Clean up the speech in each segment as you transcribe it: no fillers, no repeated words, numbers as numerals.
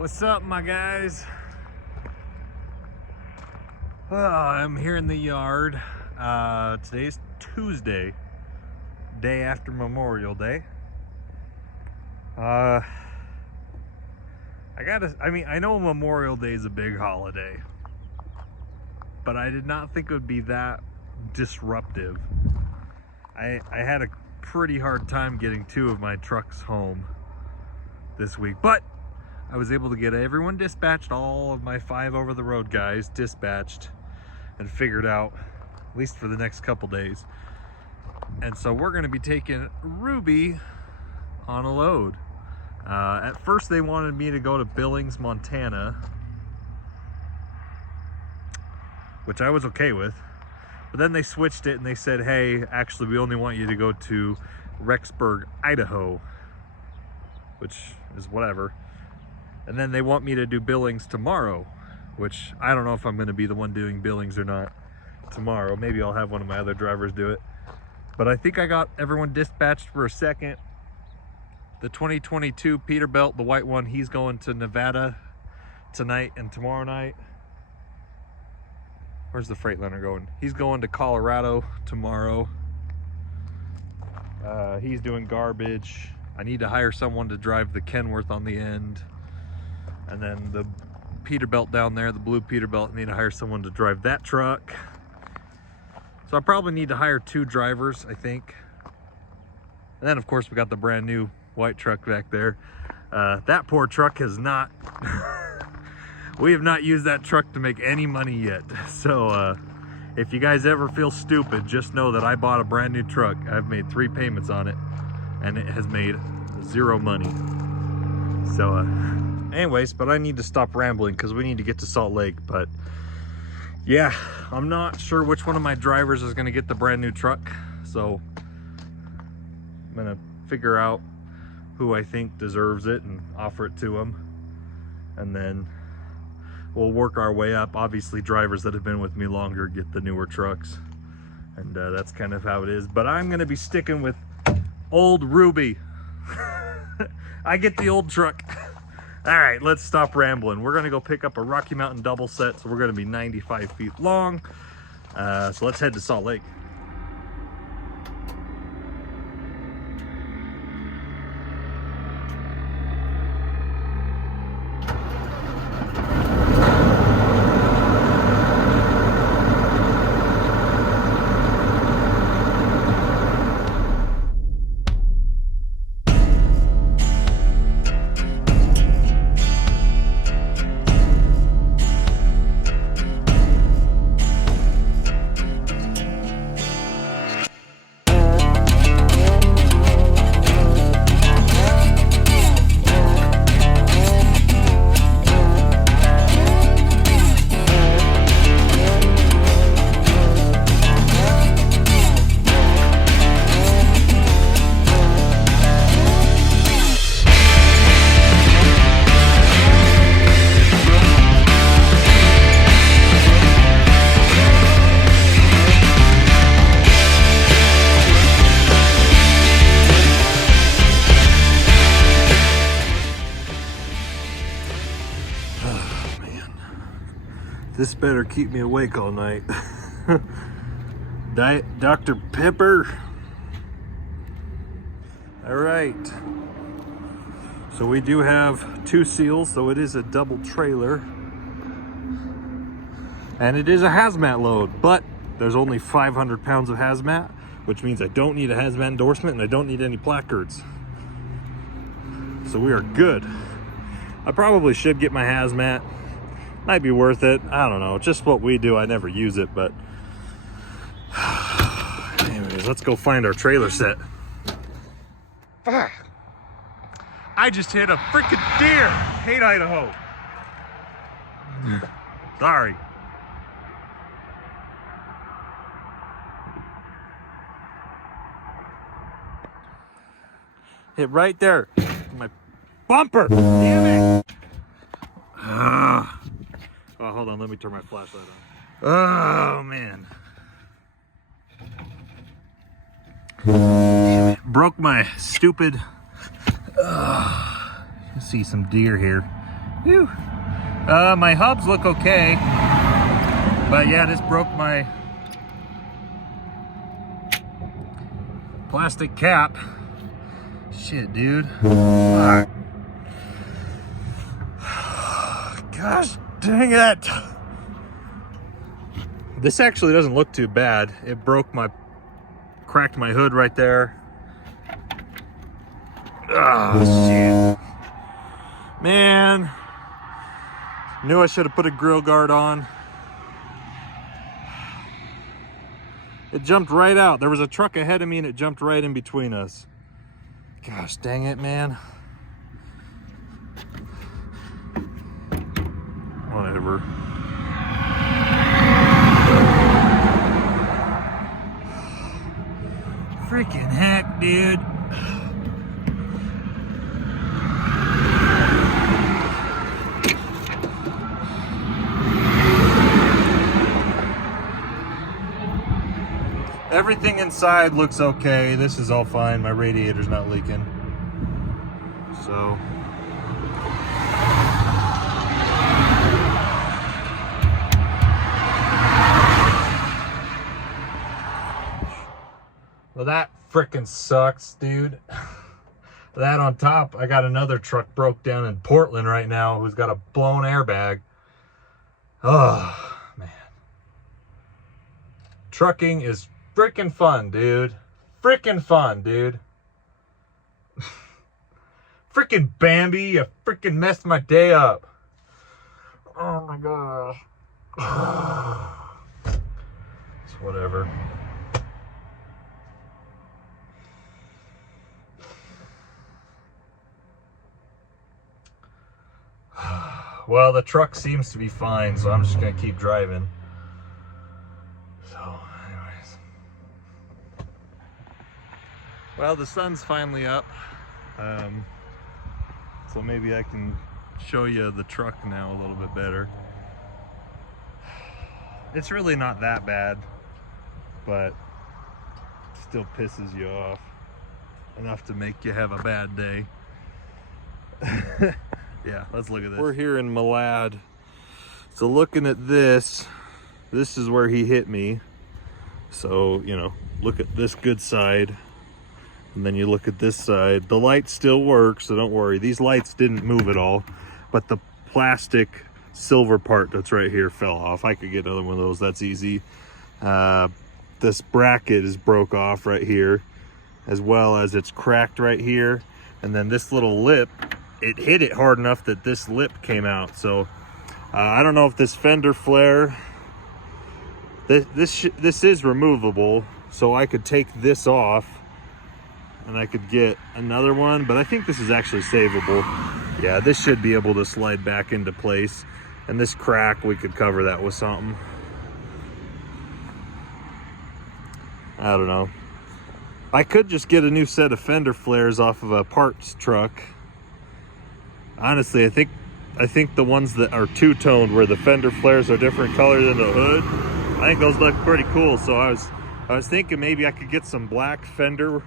What's up, my guys? I'm here in the yard. Today's Tuesday, day after Memorial Day. I know Memorial Day is a big holiday, but I did not think it would be that disruptive. I had a pretty hard time getting two of my trucks home this week, but I was able to get everyone dispatched, all of my 5 over-the-road guys dispatched and figured out, at least for the next couple days. And so we're going to be taking Ruby on a load. At first they wanted me to go to Billings, Montana, which I was okay with. But then they switched it and they said, hey, actually we only want you to go to Rexburg, Idaho, which is whatever. And then they want me to do Billings tomorrow, which I don't know if I'm going to be the one doing Billings or not tomorrow. Maybe I'll have one of my other drivers do it. But I think I got everyone dispatched for a second. The 2022 Peterbilt, the white one, he's going to Nevada tonight and tomorrow night. Where's the Freightliner going? He's going to Colorado tomorrow. He's doing garbage. I need to hire someone to drive the Kenworth on the end. And then the Peterbilt down there, the blue Peterbilt, I need to hire someone to drive that truck. So I probably need to hire 2 drivers, I think. And then of course we got the brand new white truck back there. That poor truck has not, we have not used that truck to make any money yet. So if you guys ever feel stupid, just know that I bought a brand new truck. I've made 3 payments on it and it has made 0 money. So anyways, but I need to stop rambling because we need to get to Salt Lake. But yeah, I'm not sure which one of my drivers is going to get the brand new truck. So I'm going to figure out who I think deserves it and offer it to him. And then we'll work our way up. Obviously, drivers that have been with me longer get the newer trucks. And that's kind of how it is. But I'm going to be sticking with old Ruby. I get the old truck. All right, let's stop rambling. We're gonna go pick up a Rocky Mountain double set, so we're gonna be 95 feet long. So let's head to Salt Lake. This better keep me awake all night. Diet Dr. Pepper. All right. So we do have 2 seals, so it is a double trailer. And it is a hazmat load, but there's only 500 pounds of hazmat, which means I don't need a hazmat endorsement and I don't need any placards. So we are good. I probably should get my hazmat. Might be worth it. I don't know. Just what we do. I never use it, but anyways, let's go find our trailer set. Fuck. I just hit a freaking deer. Hate Idaho. Sorry. Hit right there. My bumper. Damn it. Oh, hold on, let me turn my flashlight on. Oh, man. Damn it. Broke my stupid... see some deer here. Whew. My hubs look okay, but yeah, this broke my plastic cap. Shit, dude. Fuck. Gosh dang it. This actually doesn't look too bad. It cracked my hood right there. Oh, shit. Man. Knew I should have put a grill guard on. It jumped right out. There was a truck ahead of me and it jumped right in between us. Gosh dang it, man. Whatever. Freaking heck, dude. Everything inside looks okay. This is all fine. My radiator's not leaking. So. Well, that frickin' sucks, dude. That on top, I got another truck broke down in Portland right now who's got a blown airbag. Oh, man. Trucking is freaking fun, dude. Freaking fun, dude. Freaking Bambi, you freaking messed my day up. Oh my gosh. It's whatever. Well, the truck seems to be fine, so I'm just gonna keep driving. So, anyways. Well, the sun's finally up. So maybe I can show you the truck now a little bit better. It's really not that bad, but still pisses you off enough to make you have a bad day. Yeah, let's look at this. We're here in Malad. So looking at this is where he hit me. So, you know, look at this good side. And then you look at this side. The light still works, so don't worry. These lights didn't move at all. But the plastic silver part that's right here fell off. I could get another one of those, that's easy. This bracket is broke off right here, as well as it's cracked right here. And then this little lip, it hit it hard enough that this lip came out. So I don't know if this fender flare, this is removable, so I could take this off and I could get another one, but I think this is actually savable. Yeah, this should be able to slide back into place. And this crack, we could cover that with something. I don't know. I could just get a new set of fender flares off of a parts truck. Honestly, I think the ones that are two-toned, where the fender flares are different color than the hood, I think those look pretty cool. So I was thinking maybe I could get some black fender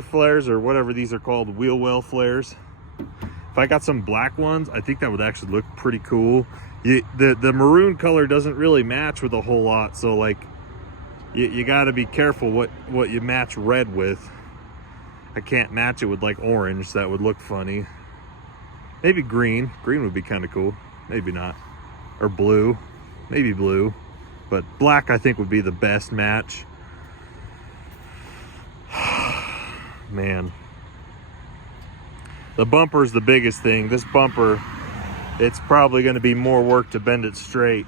flares, or whatever these are called, wheel well flares. If I got some black ones, I think that would actually look pretty cool. The maroon color doesn't really match with a whole lot, so like you got to be careful what you match red with. I can't match it with like orange. That would look funny. Maybe green. Green would be kind of cool. Maybe not. Or blue. Maybe blue. But black, I think, would be the best match. Man. The bumper's the biggest thing. This bumper, it's probably going to be more work to bend it straight.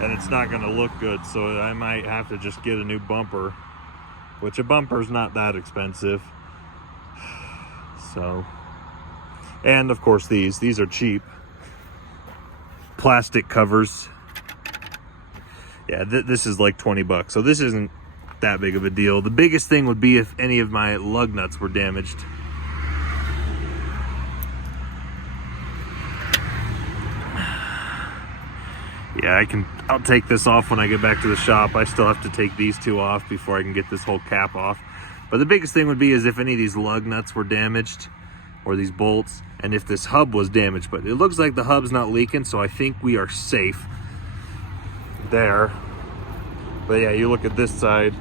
And it's not going to look good. So I might have to just get a new bumper. Which a bumper's not that expensive. So... And of course these are cheap. Plastic covers. Yeah, this is like 20 bucks. So this isn't that big of a deal. The biggest thing would be if any of my lug nuts were damaged. Yeah, I'll take this off when I get back to the shop. I still have to take these two off before I can get this whole cap off. But the biggest thing would be is if any of these lug nuts were damaged. or these bolts, and if this hub was damaged. But it looks like the hub's not leaking, so I think we are safe there. But yeah, you look at this side.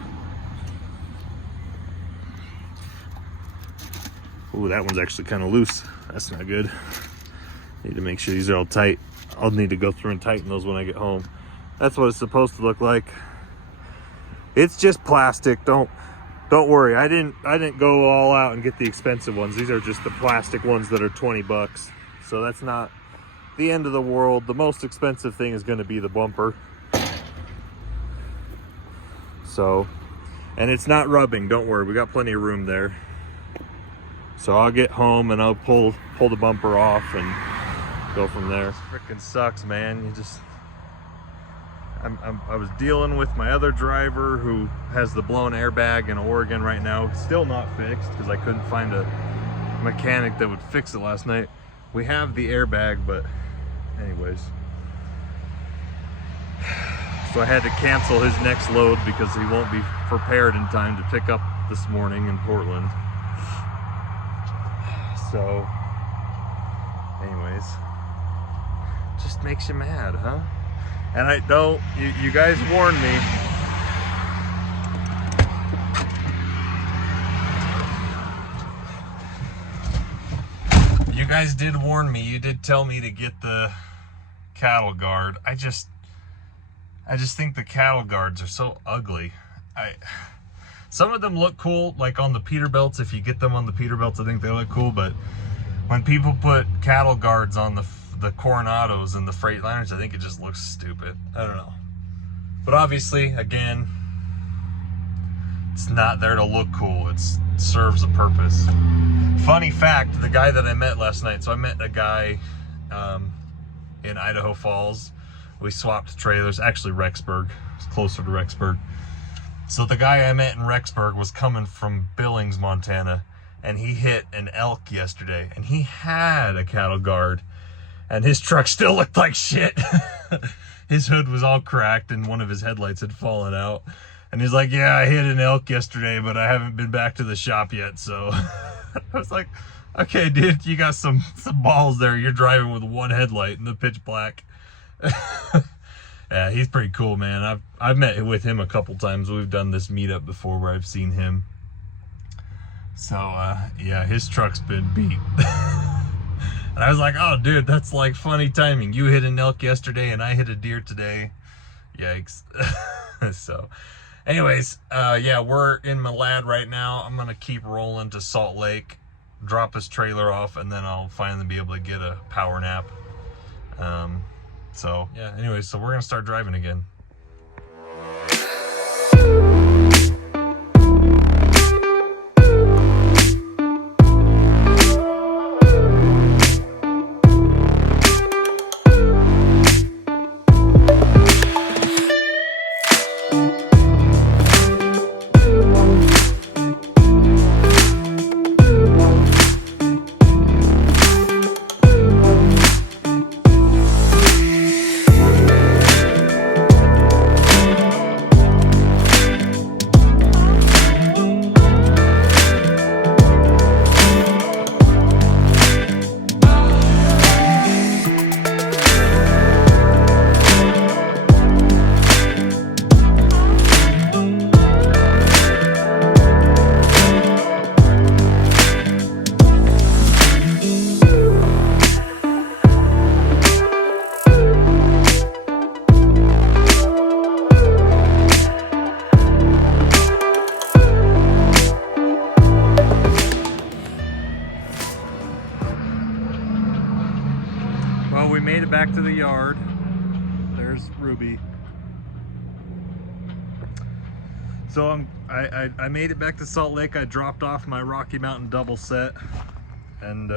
Ooh, that one's actually kind of loose. That's not good. Need to make sure these are all tight. I'll need to go through and tighten those when I get home. That's what it's supposed to look like. It's just plastic. Don't worry. I didn't go all out and get the expensive ones. These are just the plastic ones that are 20 bucks. So that's not the end of the world. The most expensive thing is going to be the bumper. So, and it's not rubbing. Don't worry. We got plenty of room there. So I'll get home and I'll pull the bumper off and go from there. Freaking sucks, man. You just, I was dealing with my other driver who has the blown airbag in Oregon right now. Still not fixed because I couldn't find a mechanic that would fix it last night. We have the airbag, but anyways. So I had to cancel his next load because he won't be prepared in time to pick up this morning in Portland. So, anyways, just makes you mad, huh? And I don't, you guys warned me. You guys did warn me. You did tell me to get the cattle guard. I just think the cattle guards are so ugly. Some of them look cool, like on the Peterbilts. If you get them on the Peterbilts, I think they look cool. But when people put cattle guards on the Coronados and the Freightliners, I think it just looks stupid. I don't know. But obviously, again, it's not there to look cool. It serves a purpose. Funny fact, the guy that I met last night, so I met a guy in Idaho Falls. We swapped trailers, actually Rexburg. It's closer to Rexburg. So the guy I met in Rexburg was coming from Billings, Montana, and he hit an elk yesterday, and he had a cattle guard, and his truck still looked like shit. His hood was all cracked, and one of his headlights had fallen out. And he's like, yeah, I hit an elk yesterday, but I haven't been back to the shop yet, so. I was like, okay, dude, you got some balls there. You're driving with one headlight in the pitch black. Yeah, he's pretty cool, man. I've met with him a couple times. We've done this meetup before where I've seen him. So, yeah, his truck's been beat. And I was like, oh, dude, that's like funny timing. You hit an elk yesterday and I hit a deer today. Yikes. So, anyways, yeah, we're in Malad right now. I'm going to keep rolling to Salt Lake, drop this trailer off, and then I'll finally be able to get a power nap. So, yeah, anyways, so we're going to start driving again. Well, we made it back to the yard. There's Ruby. So I made it back to Salt Lake. I dropped off my Rocky Mountain double set. And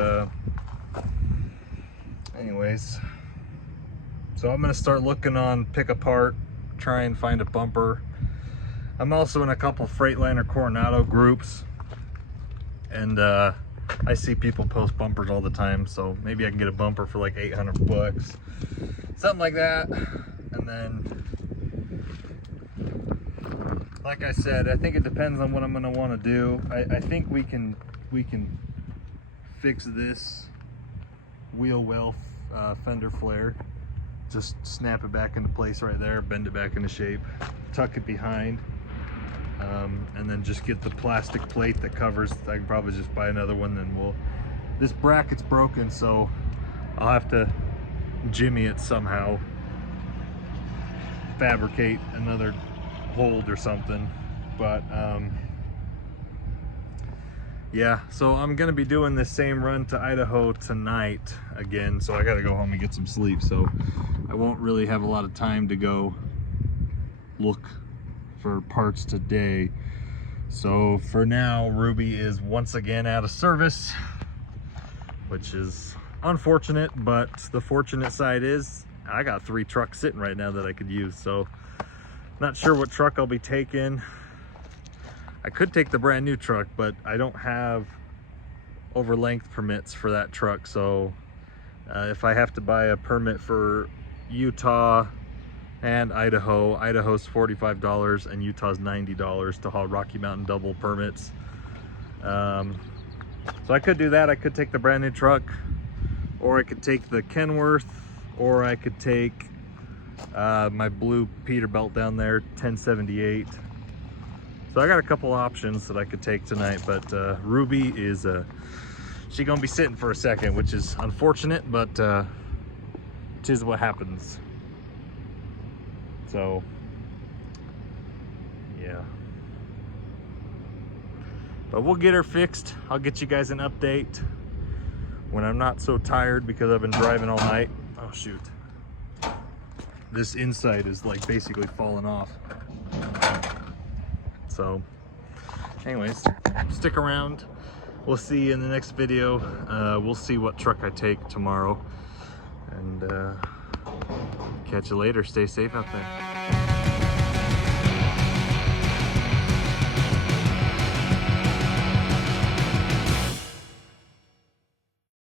anyways, so I'm gonna start looking on Pick Apart, try and find a bumper. I'm also in a couple Freightliner Coronado groups, and I see people post bumpers all the time, so maybe I can get a bumper for like 800 bucks, something like that. And then, like I said, I think it depends on what I'm gonna want to do. I think we can fix this wheel well fender flare. Just snap it back into place right there, bend it back into shape, tuck it behind, and then just get the plastic plate that covers. I can probably just buy another one, then this bracket's broken, so I'll have to jimmy it somehow, fabricate another hold or something. But yeah, so I'm gonna be doing this same run to Idaho tonight again, so I gotta go home and get some sleep, so I won't really have a lot of time to go look for parts today. So for now, Ruby is once again out of service, which is unfortunate, but the fortunate side is I got 3 trucks sitting right now that I could use. So not sure what truck I'll be taking. I could take the brand new truck, but I don't have over length permits for that truck. So if I have to buy a permit for Utah and Idaho, Idaho's $45 and Utah's $90 to haul Rocky Mountain double permits. So I could do that. I could take the brand new truck, or I could take the Kenworth, or I could take my blue Peterbilt down there, 1078. So I got a couple options that I could take tonight, but Ruby is she gonna be sitting for a second, which is unfortunate, but it is what happens. So yeah, but we'll get her fixed. I'll get you guys an update when I'm not so tired, because I've been driving all night. Oh shoot, this inside is like basically falling off. So anyways, stick around. We'll see you in the next video. We'll see what truck I take tomorrow, and catch you later. Stay safe out there.